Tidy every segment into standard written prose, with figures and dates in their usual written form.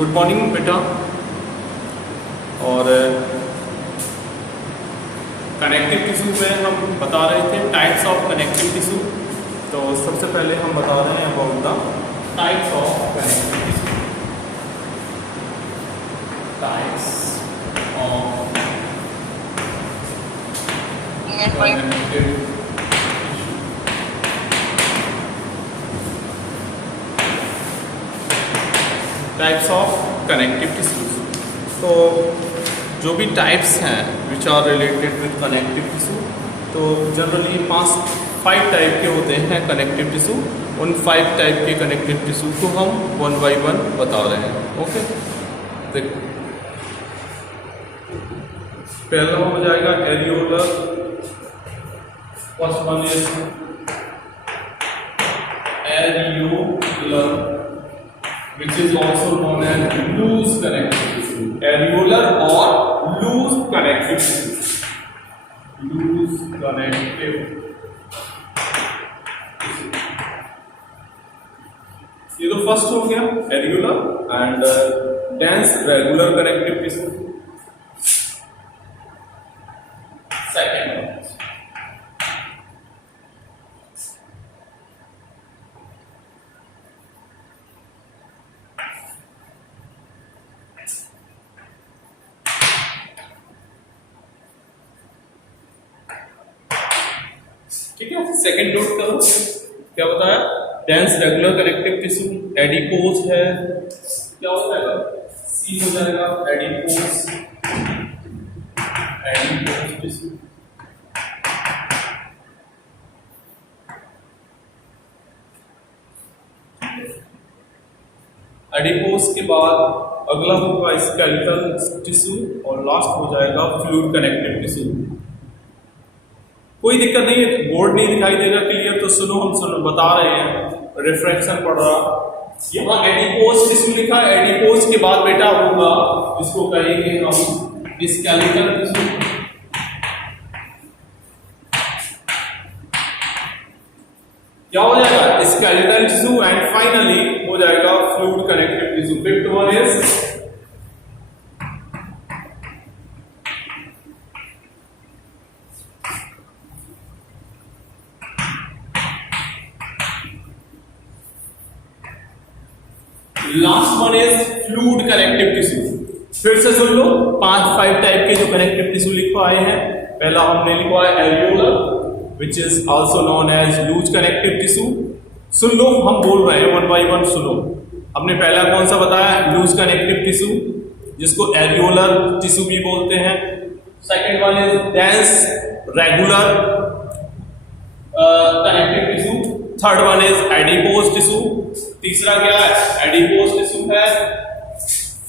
Good morning बेटा। और connective tissue में हम बता रहे थे टाइप्स ऑफ कनेक्टिव टिश्यू। तो सबसे पहले हम बता रहे हैं about the types of connective tissue. Types of connective types of connective tissues. तो जो भी टाइप्स हैं which are related with connective tissue, तो जनरली 5 टाइप के होते हैं कनेक्टिव टिश्यू। उन 5 टाइप के कनेक्टिव टिश्यू को हम 1 बाय 1 बता रहे हैं। ओके, देखो पहला हो जाएगा areolar. First one is areolar, which is also known as loose connective tissue. Areolar or loose connective tissue. Loose connective tissue. ये तो फर्स्ट हो गया areolar and dense regular connective tissue. Second one ठीक है, सेकंड नोट करो क्या बताया। Dense regular connective tissue adipose है, क्या हो जाएगा सी हो जाएगा एडिपोज टिश्यू। एडिपोज के बाद अगला होगा स्केलेटल टिश्यू और लास्ट हो जाएगा फ्लूइड कनेक्टिव टिश्यू। कोई दिक्कत नहीं है, बोर्ड नहीं दिखाई देगा क्लियर तो सुनो, हम बता रहे हैं, रिफ्रैक्शन पड़ रहा। यहाँ एडिपोज टिश्यू लिखा है, एडिपोज के बाद बेटा होगा इसको कहेंगे हम स्केलेटल टिश्यू। क्या हो जाएगा स्केलेटल टिश्यू एंड फाइनली हो जाएगा fluid connective tissue. Fifth one is last one is fluid connective tissue. फिर से सुन लो, 5 टाइप के जो कनेक्टिव टिश्यू लिखवाए हैं। पहला हमने लिखवाया areolar which is also known as loose connective tissue. सुन लो, हम बोल रहे हैं 1 बाय 1 सुनो। हमने पहला कौन सा बताया, लूज कनेक्टिव टिश्यू जिसको एरियोलर टिश्यू भी बोलते हैं। Second one is dense regular connective tissue. Third one is adipose tissue. तीसरा क्या है, एडिपोज टिश्यू है।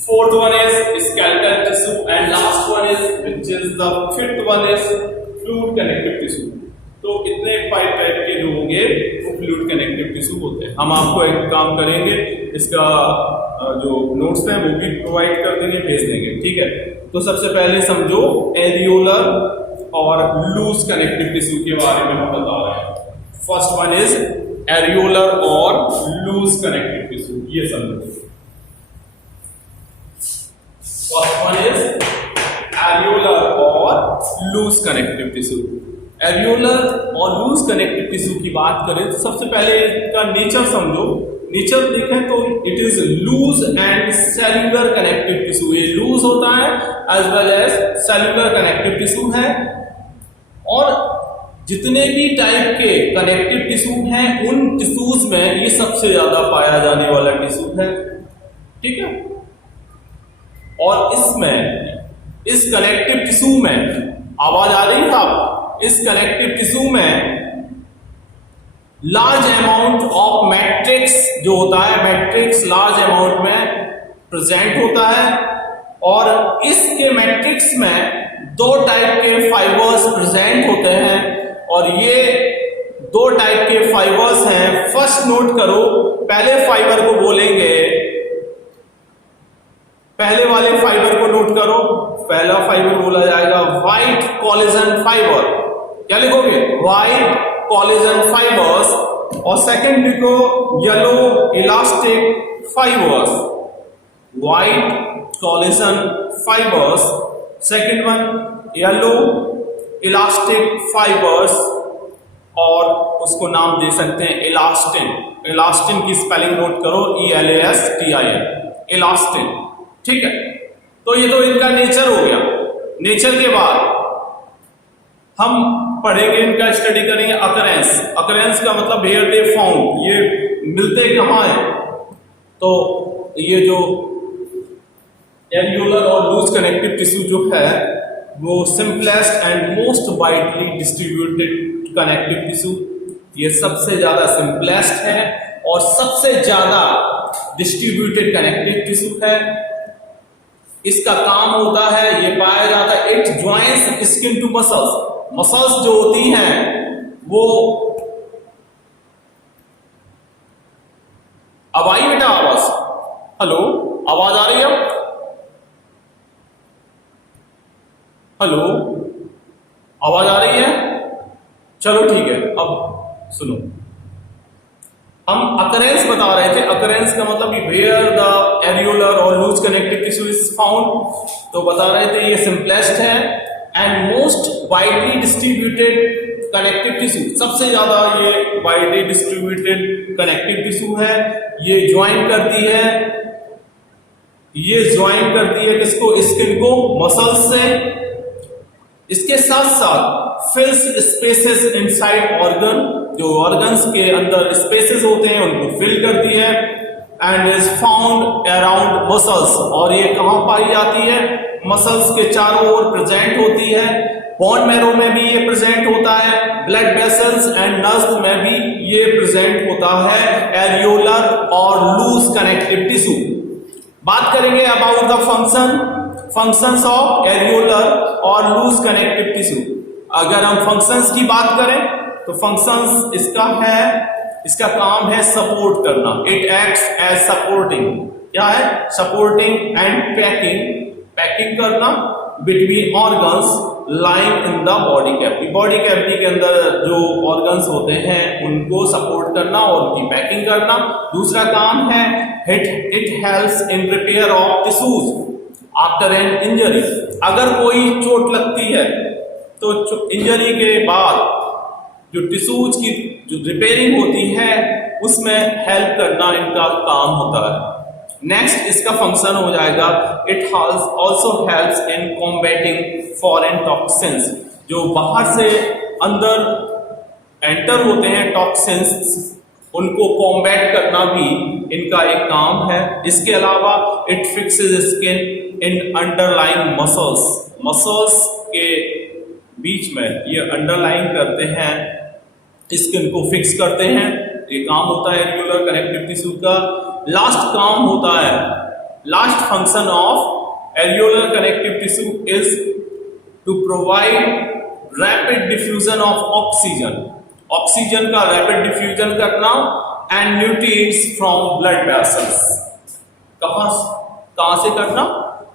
Fourth one is skeletal tissue and last one is which is the fifth one is fluid connective tissue. तो इतने 5 type के जो होंगे वो फ्लूइड कनेक्टिव टिश्यू होते हैं। हम आपको एक काम करेंगे, इसका जो नोट्स है वो भी प्रोवाइड कर देंगे, भेज देंगे, ठीक है। तो सबसे पहले समझो एरियोलर और लूज कनेक्टिव टिश्यू के बारे में हम बता रहे हैं। फर्स्ट वन इज एरियोलर और लूज कनेक्टिव टिश्यू, ये समझो। फर्स्ट वन इज एरियोलर और लूज कनेक्टिव टिश्यू। एरियोलर और लूज कनेक्टिव टिश्यू की बात करें तो सबसे पहले इसका नेचर समझो। नेचर देखें तो it is loose and cellular connective tissue. ये लूज होता है as well as cellular connective tissue है। और जितने भी टाइप के कनेक्टिव टिश्यू हैं उन टिश्यूज में ये सबसे ज्यादा पाया जाने वाला टिश्यू है, ठीक है। और इसमें इस कनेक्टिव टिश्यू में आवाज आ रही है आप, इस कनेक्टिव टिश्यू में लार्ज अमाउंट ऑफ मैट्रिक्स जो होता है, मैट्रिक्स लार्ज अमाउंट में प्रेजेंट होता है। और इसके मैट्रिक्स में 2 टाइप के फाइबर्स प्रेजेंट होते हैं और ये 2 टाइप के फाइबर्स हैं। फर्स्ट नोट करो, पहले फाइबर को बोलेंगे, पहले वाले फाइबर को नोट करो। पहला फाइबर बोला जाएगा व्हाइट कोलेजन फाइबर। क्या लिखोगे, व्हाइट कोलेजन फाइबर्स। और सेकंड लिखो yellow elastic fibres. white collagen fibers, second one yellow elastic fibers, और उसको नाम दे सकते हैं इलास्टिन। इलास्टिन की स्पेलिंग नोट करो, ELASTIN, इलास्टिन। ठीक है, तो ये तो इनका नेचर हो गया। नेचर के बाद हम पढ़ेंगे, इनका स्टडी करेंगे अकरेंस। अकरेंस का मतलब वेयर दे फाउंड, ये मिलते कहाँ है। तो ये जो एरियोलर और लूज कनेक्टिव टिश्यू जो है वो simplest and most widely distributed connective tissue, ये सबसे ज्यादा सिंपलेस्ट है और सबसे ज्यादा डिस्ट्रीब्यूटेड कनेक्टिव टिश्यू है। इसका काम होता है, ये पाया जाता है, it joins skin to muscles. Muscles जो होती हैं वो, अब आई बेटा आवाज, हेलो आवाज आ रही है? हेलो आवाज आ रही है? चलो ठीक है, अब सुनो, हम अकरेंस बता रहे थे। अकरेंस का मतलब वेयर द एरियोलर और loose connective tissue is found, तो बता रहे थे ये सिंपलेस्ट है and most widely distributed connective tissue, सबसे ज्यादा ये वाइडली डिस्ट्रीब्यूटेड कनेक्टिव टिश्यू है। ये ज्वाइन करती है, ये ज्वाइन करती है किसको? स्किन को मसल्स से। इसके साथ साथ फिल्स स्पेसेस इनसाइड ऑर्गन, जो ऑर्गन्स के अंदर स्पेसेस होते हैं उनको फिल करती है। And is found around muscles, और ये कहां पाई जाती है? मसल्स के चारों ओर प्रेजेंट होती है। बोन मैरो में भी ये प्रेजेंट होता है, ब्लड वेसल्स एंड नर्व्स में भी ये प्रेजेंट होता है, एरियोलर और लूज कनेक्टिव टिश्यू। बात करेंगे about the functions of areolar और लूज कनेक्टिव टिश्यू। अगर हम फंक्शंस की बात करें तो फंक्शंस इसका है, इसका काम है सपोर्ट करना। इट एक्ट्स एज सपोर्टिंग, क्या है? सपोर्टिंग एंड पैकिंग करना between organs lying in the body cavity. Body cavity के अंदर जो ऑर्गन्स होते हैं उनको सपोर्ट करना और उनकी पैकिंग करना। दूसरा काम है it helps in repair of tissues after an injury. अगर कोई चोट लगती है तो इंजरी के बाद जो टिश्यूज की जो रिपेयरिंग होती है उसमें हेल्प करना इनका काम होता है। नेक्स्ट इसका फंक्शन हो जाएगा, it also helps in combating foreign toxins. जो बाहर से अंदर एंटर होते हैं टॉक्सिन्स, उनको कॉम्बैट करना भी इनका एक काम है। इसके अलावा it fixes skin in underlying muscles, muscles के बीच में ये अंडरलाइन करते हैं, स्किन को फिक्स करते हैं। ये काम होता है एरियोलर कनेक्टिव टिश्यू का। लास्ट काम होता है, last function of areolar connective tissue is to provide rapid diffusion of oxygen, oxygen का रैपिड डिफ्यूजन करना and nutrients from blood vessels. कहां से करना?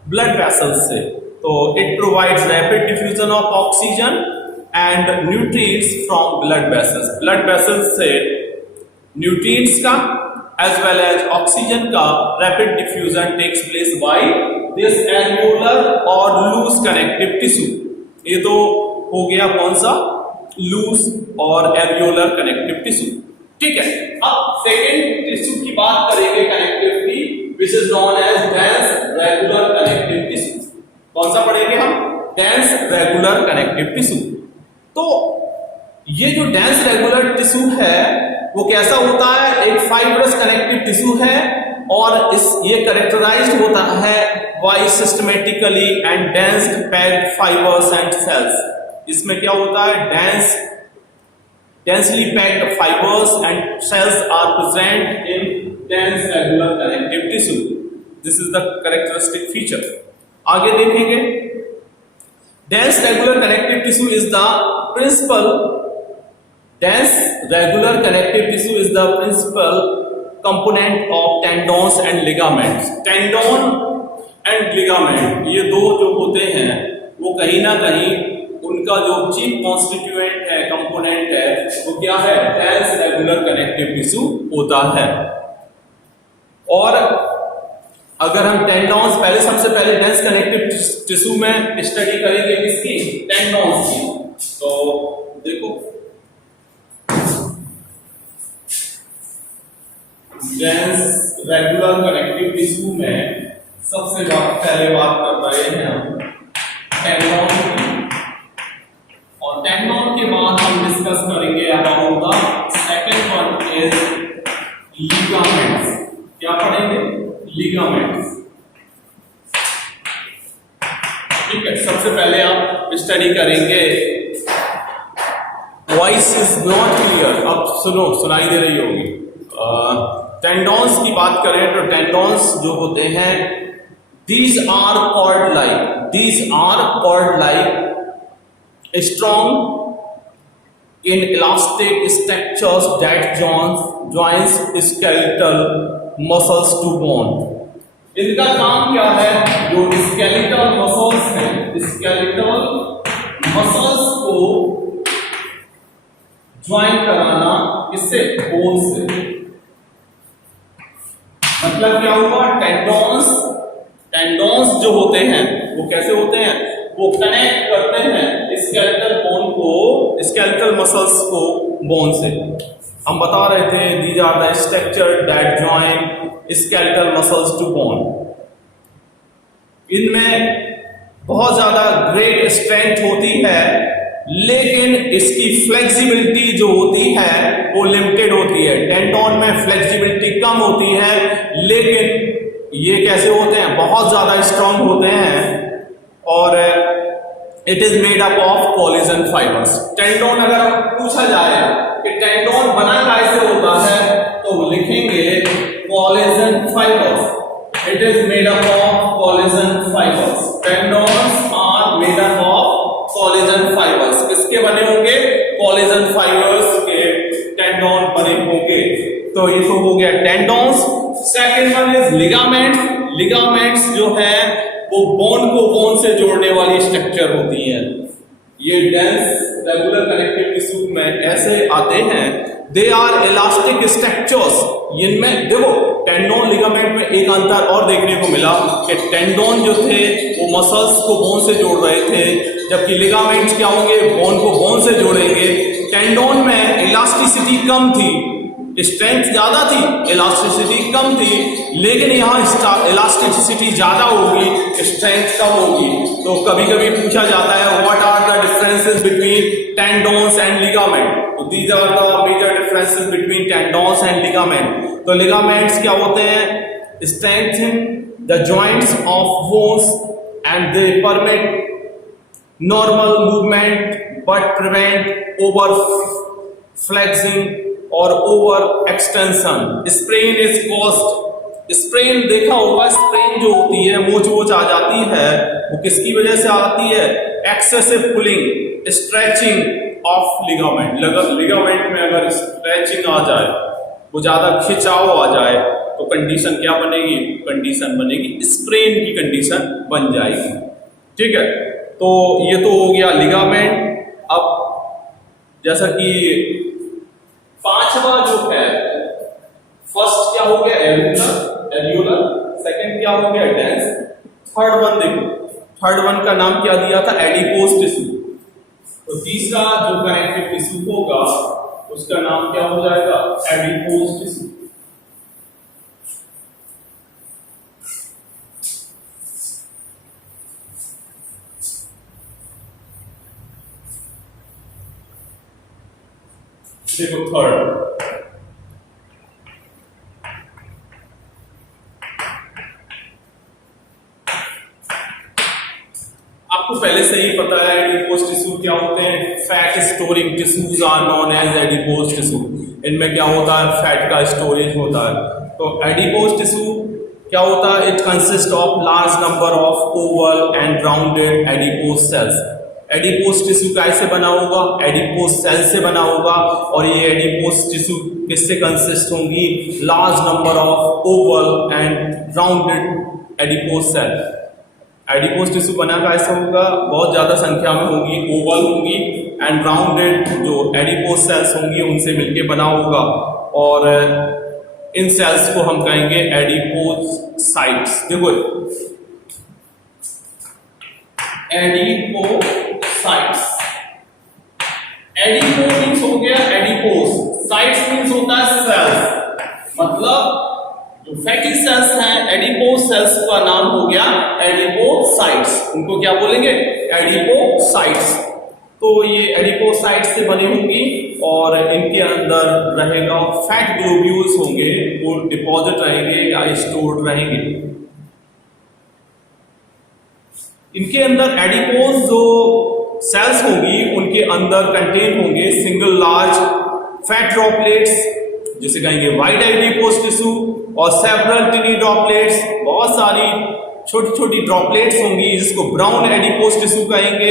ब्लड वेसल्स से। तो it provides rapid diffusion of oxygen and nutrients from blood vessels. Blood vessels से nutrients का as well as oxygen का rapid diffusion takes place by this areolar और loose connective tissue. ये तो हो गया कौन सा? लूज और एरियोलर कनेक्टिव टिश्यू। ठीक है, अब सेकेंड टिश्यू की बात करेंगे कनेक्टिव की, which is known as dense regular connective tissue. कौन सा पढ़ेंगे हम? Dense regular connective tissue. तो ये जो डेंस रेगुलर टिश्यू है वो कैसा होता है? एक फाइब्रस कनेक्टिव टिश्यू है और ये कैरेक्टराइज्ड होता है by systematically and densed packed fibres and cells. इसमें क्या होता है? densely packed fibers and cells are present in dense regular connective tissue. This is the characteristic feature. आगे देखेंगे, dense regular connective tissue is the principal component of tendons and ligaments. Tendon and ligament ये दो जो होते हैं वो कहीं ना कहीं उनका जो चीफ कॉन्स्टिट्यूएंट है, कंपोनेंट है, वो क्या है? डेंस रेगुलर कनेक्टिव टिश्यू होता है। और अगर हम टेंडॉन्स पहले सबसे पहले डेंस कनेक्टिव टिश्यू में स्टडी करेंगे किसकी, टेंडॉन्स की। तो देखो डेंस रेगुलर कनेक्टिव टिश्यू में सबसे पहले बात कर रहे हैं हम टेंडॉन की, और टेंडॉन के बाद हम डिस्कस करेंगे about the second one is ligaments. क्या पढ़ेंगे, लिगामेंट्स। ठीक है, सबसे पहले आप स्टडी करेंगे, वॉइस इज नॉट क्लियर, अब सुनो, सुनाई दे रही होगी। टेंडॉन्स की बात करें तो टेंडॉन्स जो होते हैं, these are called like strong in elastic structures that joins skeletal muscles to bone। इनका काम क्या है, जो skeletal muscles हैं, skeletal muscles को ज्वाइन कराना, किससे, बोन से। मतलब क्या हुआ, टेंडॉन्स जो होते हैं वो कैसे होते हैं, वो कनेक्ट करते हैं स्केलेटल बोन को, स्केलेटल मसल्स को बोन से। हम बता रहे थे these are the structure that join skeletal muscles to bone. इनमें बहुत ज्यादा ग्रेट स्ट्रेंथ होती है, लेकिन इसकी फ्लेक्सिबिलिटी जो होती है वो लिमिटेड होती है। टेंडॉन में फ्लेक्सिबिलिटी कम होती है, लेकिन ये कैसे होते हैं, बहुत ज्यादा स्ट्रांग होते हैं, और it is made up of collagen fibres. Tendon अगर पूछा जाए कि टेंडॉन बना कैसे होता है, तो लिखेंगे collagen fibres. It is made up of collagen fibres. Tendons are made up of collagen fibres. किसके बने होंगे, कोलेजन फाइबर्स के टेंडॉन बने होंगे। तो ये तो हो गया tendons. Second one is ligament. Ligaments जो है वो बोन को बोन से जोड़ने वाली स्ट्रक्चर होती है। ये डेंस रेगुलर कनेक्टिव टिश्यू में ऐसे आते हैं, दे आर इलास्टिक स्ट्रक्चर्स। इनमें देखो टेंडोन लिगामेंट में एक अंतर और देखने को मिला कि टेंडोन जो थे वो मसल्स को बोन से जोड़ रहे थे, जबकि लिगामेंट्स क्या होंगे, बोन को बोन से जोड़ेंगे। टेंडोन में इलास्टिसिटी कम थी, स्ट्रेंथ ज्यादा थी, इलास्टिसिटी कम थी, लेकिन यहाँ इलास्टिसिटी ज्यादा होगी, स्ट्रेंथ कम होगी। तो कभी कभी पूछा जाता है what are the differences between tendons and ligament. तो these are the major differences between tendons and ligament. तो लिगामेंट्स क्या होते हैं, strengthen the joints of bones and they permit normal movement but prevent over flexing और over extension. Sprain is caused, sprain देखा होगा, sprain जो होती है, मोच आ जाती है, वो किसकी वजह से आती है, excessive pulling, stretching of ligament. Ligament में अगर स्ट्रेचिंग आ जाए, वो ज्यादा खिंचाव आ जाए, तो कंडीशन क्या बनेगी, कंडीशन बनेगी स्प्रेन की कंडीशन बन जाएगी। ठीक है, तो ये तो हो गया लिगामेंट। अब जैसा कि पांचवा जो है, फर्स्ट क्या हो गया, एरियोलर, सेकंड क्या हो गया, डेंस, थर्ड वन देखो, थर्ड वन का नाम क्या दिया था, एडिपोज टिश्यू। तो तीसरा जो कनेक्टिव टिश्यू होगा उसका नाम क्या हो जाएगा, एडिपोज टिश्यू। देखो थर्ड, आपको पहले से ही पता है एडिपोज टिश्यू क्या होते हैं, fat storing tissues are known as adipose tissue. इनमें क्या होता है, फैट का स्टोरेज होता है। तो एडिपोज टिश्यू क्या होता है, it consist of large number of oval and rounded adipose cells. Adipose tissue कैसे बना होगा, एडिपोज सेल से बना होगा, और ये एडिपोज टिश्यू किससे कंसिस्ट होंगी, large number of oval and rounded adipose cell. Adipose tissue बना कैसे होगा, बहुत ज्यादा संख्या में होंगी, ओवल होंगी एंड राउंडेड जो एडिपोज सेल्स होंगी उनसे मिलके बना होगा। और इन सेल्स को हम कहेंगे एडिपोसाइट्स। देखो एडिपोसाइट्स, एडिपो मीन्स हो गया एडिपोस, साइट्स मीन्स होता है सेल्स, मतलब जो फैटी सेल्स हैं एडिपोस सेल्स का नाम हो गया एडिपोसाइट्स। उनको क्या बोलेंगे? एडिपोसाइट्स। तो ये एडिपोसाइट्स से बनी होंगी और इनके अंदर रहेगा फैट ग्लोब्यूल्स होंगे, वो डिपॉजिट रहेंगे या स्टोर्ड रहेंगे। इनके अंदर एडिपोज जो सेल्स होंगी उनके अंदर कंटेन होंगे सिंगल लार्ज फैट ड्रॉपलेट्स, जिसे कहेंगे वाइड एडिपोस टिश्यू, और सेवरल टिनी ड्रॉपलेट्स, बहुत सारी छोटी छोटी ड्रॉपलेट्स होंगी जिसको ब्राउन एडिपोस टिश्यू कहेंगे।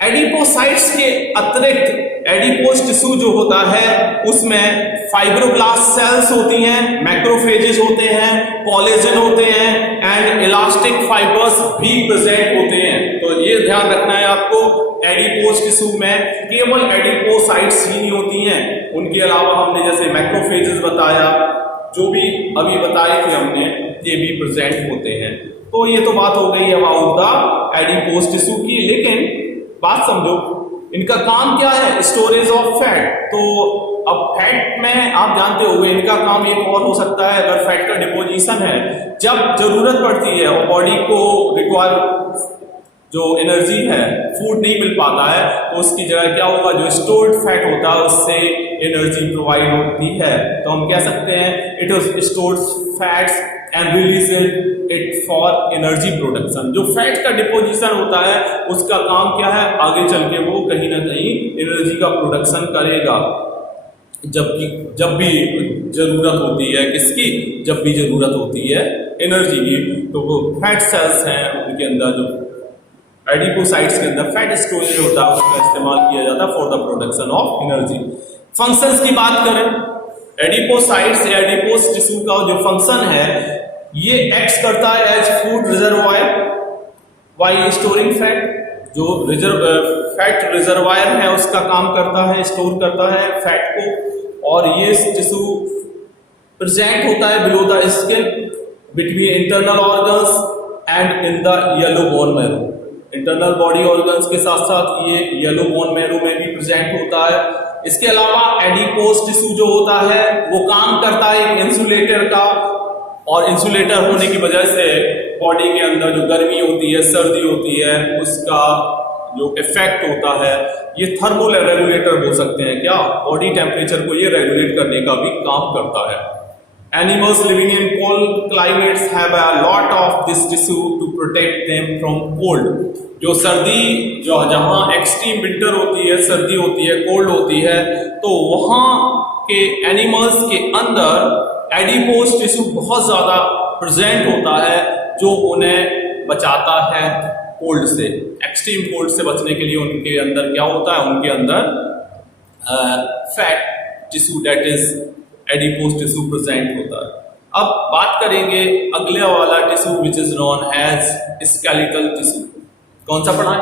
एडिपोसाइट्स के अतिरिक्त एडिपोस टिश्यू जो होता है उसमें फाइब्रोब्लास्ट सेल्स होती हैं, मैक्रोफेजेस होते हैं, कोलेजन होते हैं एंड इलास्टिक फाइबर्स भी प्रेजेंट होते हैं। तो ये ध्यान रखना है आपको, एडिपोस टिश्यू में केवल एडिपोसाइट्स ही नहीं होती हैं, उनके अलावा हमने जैसे मैक्रोफेजेस बताया, जो भी अभी बताए थे हमने, ये भी प्रेजेंट होते हैं। तो ये तो बात हो गई अबाउट द एडिपोस टिश्यू की। लेकिन बात समझो, इनका काम क्या है? Storage of fat. तो अब फैट में आप जानते हो इनका काम एक और हो सकता है, अगर फैट का डिपोजिशन है, जब जरूरत पड़ती है और बॉडी को रिक्वायर जो एनर्जी है, फूड नहीं मिल पाता है, तो उसकी जगह क्या होगा? जो स्टोर्ड फैट होता है उससे एनर्जी प्रोवाइड होती है। तो हम कह सकते हैं it is stored fats and release it for energy production. जो फैट का डिपोजिशन होता है उसका काम क्या है? आगे चल के वो कहीं ना कहीं एनर्जी का प्रोडक्शन करेगा, जब भी जरूरत होती है। किसकी? जब भी जरूरत होती है एनर्जी की। तो वो फैट सेल्स हैं, उनके अंदर जो एडिपोसाइट्स के अंदर फैट स्टोरेज होता है उसका इस्तेमाल किया जाता है for the production of energy. Functions की बात करें, एडिपोसाइट्स या एडिपोस टिश्यू का जो फंक्शन है, ये एक्ट करता है as food reservoir while storing fat. जो फैट रिजर्वायर है उसका काम करता है, स्टोर करता है फैट को, और ये टिश्यू प्रेजेंट होता है below the skin between internal organs and in the yellow bone marrow. Internal body organs के साथ साथ ये येलो बोन मैरो में भी प्रेजेंट होता है। इसके अलावा एडिपोस टिश्यू जो होता है वो काम करता है एक इंसुलेटर का, और इंसुलेटर होने की वजह से बॉडी के अंदर जो गर्मी होती है, सर्दी होती है, उसका जो इफेक्ट होता है, ये थर्मो रेगुलेटर हो सकते हैं। क्या? बॉडी टेम्परेचर को ये रेगुलेट करने का भी काम करता है। Animals living in cold climates have a lot of this tissue to protect them from cold. जो सर्दी, जो जहाँ एक्सट्रीम विंटर होती है, सर्दी होती है, कोल्ड होती है, तो वहाँ के एनिमल्स के अंदर एडिपोस टिश्यू बहुत ज्यादा प्रेजेंट होता है, जो उन्हें बचाता है कोल्ड से। एक्सट्रीम कोल्ड से बचने के लिए उनके अंदर क्या होता है? उनके अंदर fat tissue that is adipose tissue present होता है। अब बात करेंगे अगले वाला tissue which is known as skeletal tissue. कौन सा पढ़ा?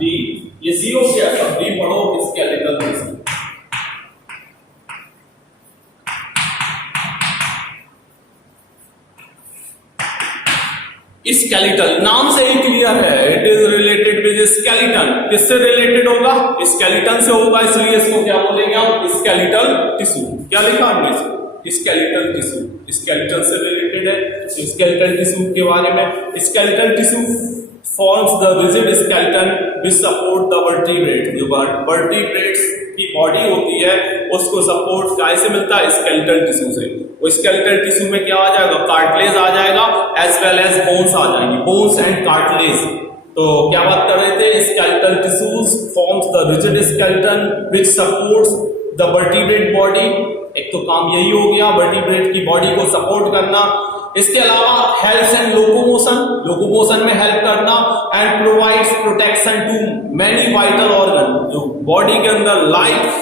डी। ये सी हो गया, सब डी पढ़ो, स्केलेटल टिश्यू। स्केलेटल नाम से ही क्लियर है, it is related with skeleton. किससे रिलेटेड होगा? स्केलेटन से होगा, इसलिए इसको क्या बोलेंगे आप? Skeletal tissue. क्या लिखा हमने? स्केलेटल टिश्यू, स्केलेटन से रिलेटेड है। स्केलेटल टिश्यू के बारे में, skeletal tissue forms the rigid skeleton which support the vertebrate. जो वर्टिब्रेट्स की बॉडी होती है उसको सपोर्ट काय से मिलता है? स्केलेटल टिश्यू से। वो स्केलेटल टिश्यू में क्या आ जाएगा? कार्टिलेज आ जाएगा, एज वेल एज बोन्स आ जाएंगे, बोन्स एंड कार्टिलेज। तो क्या बात कर रहे थे? Skeletal tissues forms the rigid skeleton which supports the vertebrate body. एक तो काम यही हो गया, वर्टिब्रेट की बॉडी को सपोर्ट करना। इसके अलावा हेल्थ एंड लोकोमोशन, लोकोमोशन में हेल्प करना, and provides protection to many vital organ. जो बॉडी के अंदर लाइफ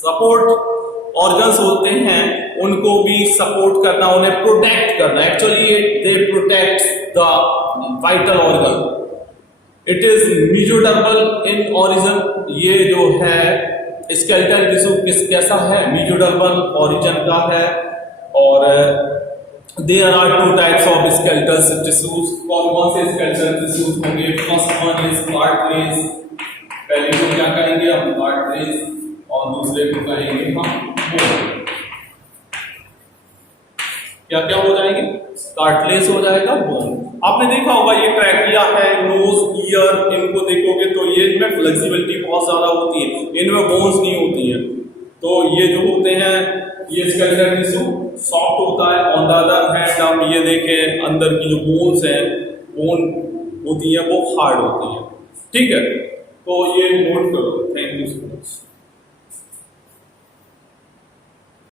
सपोर्ट ऑर्गन्स होते हैं उनको भी सपोर्ट करना, उन्हें प्रोटेक्ट करना। Actually they protect the vital organ. It is mesodermal in origin. ये जो है स्केलेटल टिश्यू कैसा है? मीजोडर्मल ओरिजिन का है, और there are two types of skeletal tissues. कौन से स्केलेटल टिश्यूज होंगे? फर्स्ट वन इज कार्टिलेज, पहले को क्या कहेंगे हम? कार्टिलेज, और दूसरे को कहेंगे हम बोन। क्या क्या हो जाएंगे? कार्टिलेज हो जाएगा, बोन। आपने देखा होगा ये ट्रैकिया है, नोज, ईयर, इनको देखोगे तो ये इनमें फ्लेक्सिबिलिटी बहुत ज्यादा होती है, इनमें बोन्स नहीं होती है। तो ये जो होते हैं ये स्केलेटल टिश्यू सॉफ्ट होता है। ऑन द अदर हैंड हम ये देखें अंदर की जो बोन्स हैं, बोन होती है वो हार्ड होती है। ठीक है, तो ये नोट करो। Thank you so much.